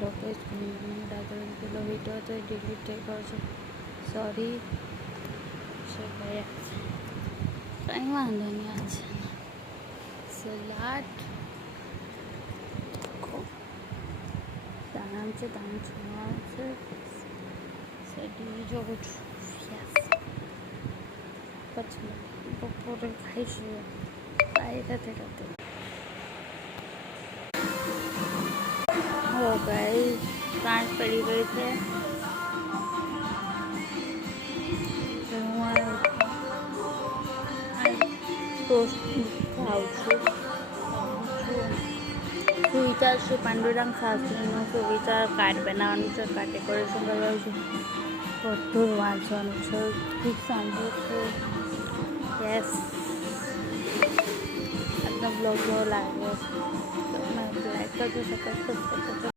લોકેશ દાદા પેલો વિડીયો તો ડિલીટ થઈ ગયો છે, સોરી છે ભાઈ. કંઈ વાંધો નહીં. આ છે સલાડ દાણામ છે, દાણા છોડવા છે, સેટી જોઉં છું. પછી બપોરે ખાઈશું બાય રાતે. હો ગાઈ સાંજ પડી ગઈ છે. હું ટોસ્ટ ખાઉં છું. સુવિચાર શ્રી પાંડુરંગ શાસ્ત્રીનો સુવિચાર કાર્ડ બનાવવાનું છે, કાર્ડ ડેકોરેશન કરવાનું છે, બધું વાંચવાનું છે, ગીત સાંભળું છું. યસ, આજનો બ્લોગ બહુ લાગ્યો છે. તો લાઈક કરજો, સબસ્ક્રાઈબ કરજો.